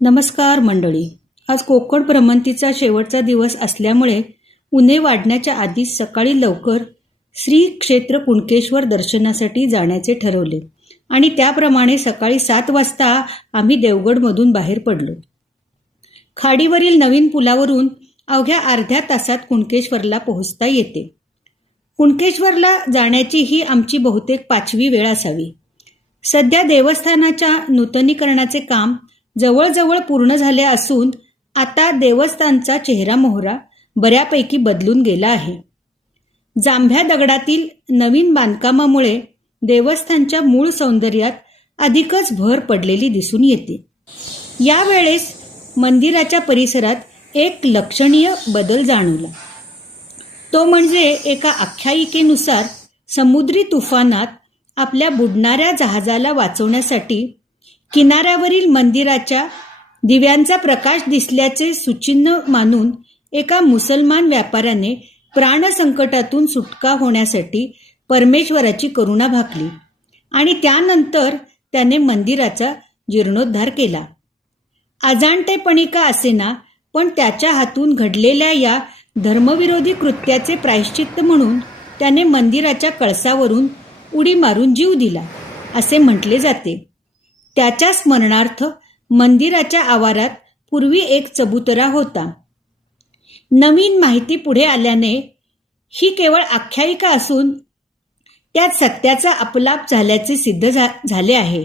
नमस्कार मंडळी. आज कोकण भ्रमंतीचा शेवटचा दिवस असल्यामुळे उन्हे वाढण्याच्या आधीच सकाळी लवकर श्री क्षेत्र कुणकेश्वर दर्शनासाठी जाण्याचे ठरवले आणि त्याप्रमाणे सकाळी 7 वाजता आम्ही देवगडमधून बाहेर पडलो. खाडीवरील नवीन पुलावरून अवघ्या अर्ध्या तासात कुणकेश्वरला पोहोचता येते. कुणकेश्वरला जाण्याची ही आमची बहुतेक 5वी वेळ असावी. सध्या देवस्थानाच्या नूतनीकरणाचे काम जवळजवळ पूर्ण झाले असून आता देवस्थानचा चेहरामोहरा बऱ्यापैकी बदलून गेला आहे. जांभ्या दगडातील नवीन बांधकामामुळे देवस्थानच्या मूळ सौंदर्यात अधिकच भर पडलेली दिसून येते. यावेळेस मंदिराच्या परिसरात एक लक्षणीय बदल जाणवला. तो म्हणजे एका आख्यायिकेनुसार समुद्री तुफानात आपल्या बुडणाऱ्या जहाजाला वाचवण्यासाठी किनाऱ्यावरील मंदिराच्या दिव्यांचा प्रकाश दिसल्याचे सुचिन्ह मानून एका मुसलमान व्यापाऱ्याने प्राणसंकटातून सुटका होण्यासाठी परमेश्वराची करुणा भाकली आणि त्यानंतर त्याने मंदिराचा जीर्णोद्धार केला. अजाणतेपणी का असेना, पण त्याच्या हातून घडलेल्या या धर्मविरोधी कृत्याचे प्रायश्चित्त म्हणून त्याने मंदिराच्या कळसावरून उडी मारून जीव दिला असे म्हटले जाते. त्याच्या स्मरणार्थ मंदिराच्या आवारात पूर्वी एक चबुतरा होता. नवीन माहिती पुढे आल्याने ही केवळ आख्यायिका असून त्यात सत्याचा अपलाप झाल्याचे सिद्ध झाले आहे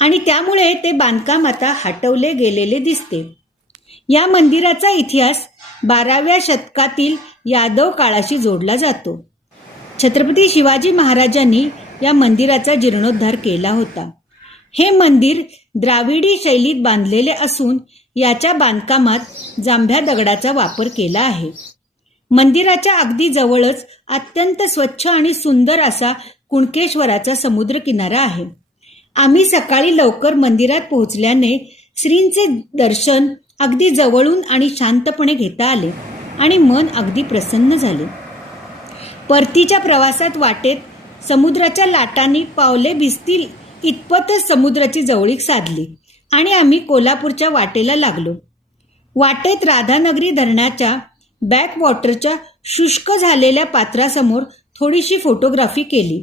आणि त्यामुळे ते बांधकाम आता हटवले गेलेले दिसते. या मंदिराचा इतिहास 12व्या शतकातील यादव काळाशी जोडला जातो. छत्रपती शिवाजी महाराजांनी या मंदिराचा जीर्णोद्धार केला होता. हे मंदिर द्राविडी शैलीत बांधलेले असून याच्या बांधकामात जांभ्या दगडाचा वापर केला आहे. मंदिराच्या अगदी जवळच अत्यंत स्वच्छ आणि सुंदर असा कुणकेश्वराचा समुद्रकिनारा आहे. आम्ही सकाळी लवकर मंदिरात पोहोचल्याने श्रींचे दर्शन अगदी जवळून आणि शांतपणे घेता आले आणि मन अगदी प्रसन्न झाले. परतीच्या प्रवासात वाटेत समुद्राच्या लाटांनी पावले भिजतील इतपतच समुद्राची जवळीक साधली आणि आम्ही कोल्हापूरच्या वाटेला लागलो. वाटेत राधानगरी धरणाच्या बॅकवॉटरच्या शुष्क झालेल्या पात्रासमोर थोडीशी फोटोग्राफी केली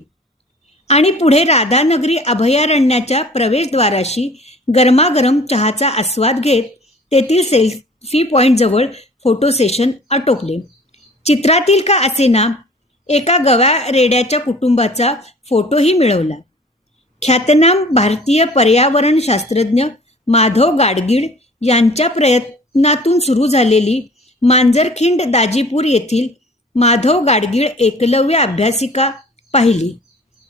आणि पुढे राधानगरी अभयारण्याच्या प्रवेशद्वाराशी गरमागरम चहाचा आस्वाद घेत तेथील सेल्फी पॉईंटजवळ फोटो सेशन आटोपले. चित्रातील का असेना, एका गव्या रेड्याच्या कुटुंबाचा फोटोही मिळवला. ख्यातनाम भारतीय पर्यावरण शास्त्रज्ञ माधव गाडगीळ यांच्या प्रयत्नातून सुरू झालेली मांजरखिंड दाजीपूर येथील माधव गाडगीळ एकलव्य अभ्यासिका पाहिली.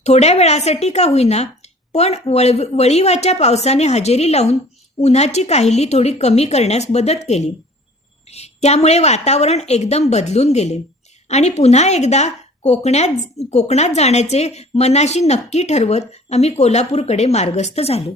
थोड्या वेळासाठी का होईना, पण वळिवाच्या पावसाने हजेरी लावून उन्हाची काहिली थोडी कमी करण्यास मदत केली. त्यामुळे वातावरण एकदम बदलून गेले आणि पुन्हा एकदा कोकणात जाण्याचे मनाशी नक्की ठरवत आम्ही कोल्हापूरकडे मार्गस्थ झालो.